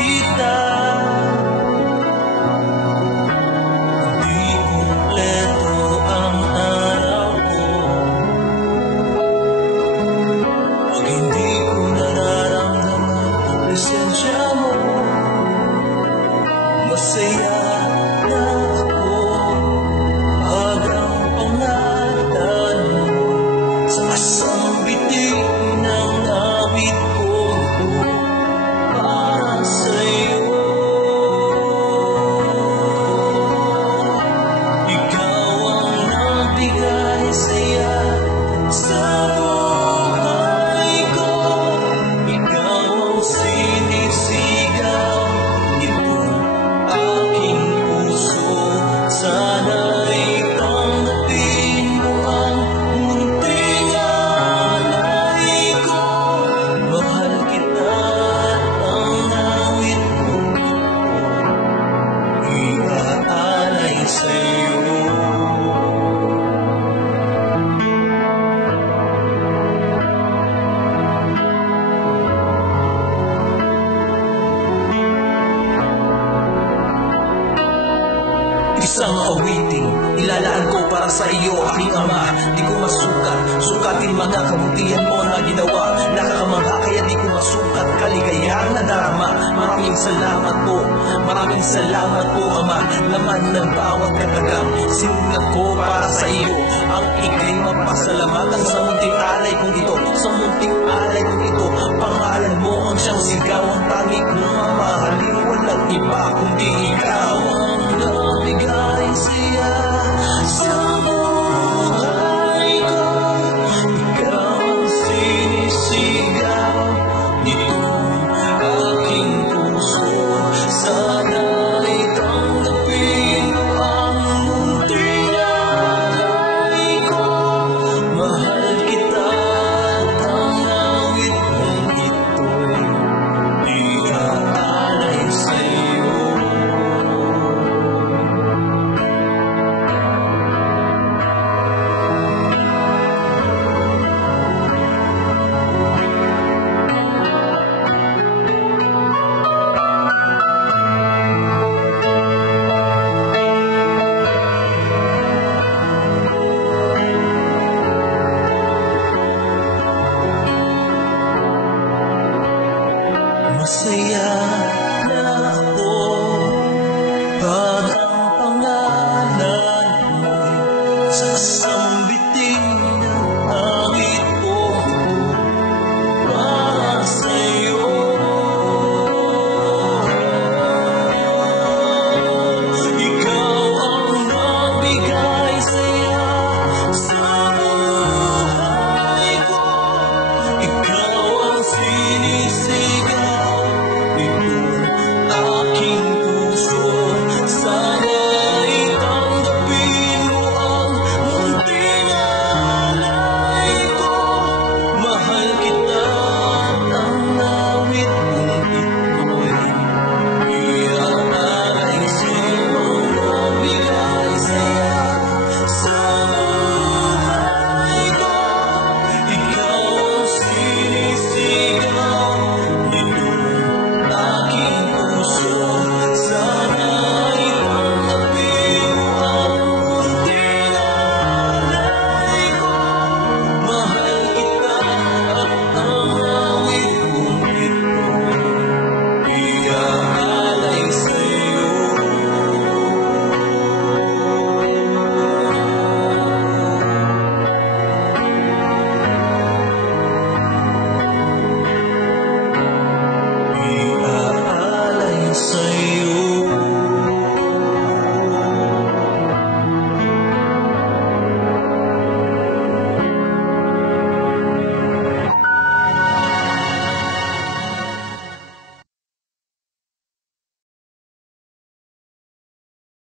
kita. Di kumpleto ang araw ko pag hindi ko nararamdaman ang presensya mo. Masaya na ako pag ang pangalan mo sa asang bitin ng awit ko para sa'yo. Ikaw ang nagbigay saya sa buhay ko. Ikaw ang sinisigaw nitong aking puso. Sana'y tanggapin mo ang munting alay ko. Mahal kita at ang awit ko iaalay sa'yo. Isang awitin, ilalaan ko para sa iyo, aking ama. Di ko masukat, sukatin mga kabutihan mo na ginawa. Nakakamangha kaya di ko masukat, kaligayahan na darama. Maraming salamat po ama. Laman ng bawat katagang sinulat ko para sa iyo. Ang ika'y mapasalamatan sa munting alay kong ito. Sa munting alay kong ito, pangalan mo ang siyang sigaw. Ang tangik mo mamahalin, walang iba kundi ikaw ang nagbigay saya sa buhay ko. Ikaw ang sinisigaw nitong aking puso. Sana'y tanggapin mo ang munting alay ko. Mahal kita at ang awit kong ito'y iaalay sa'yo. Masaya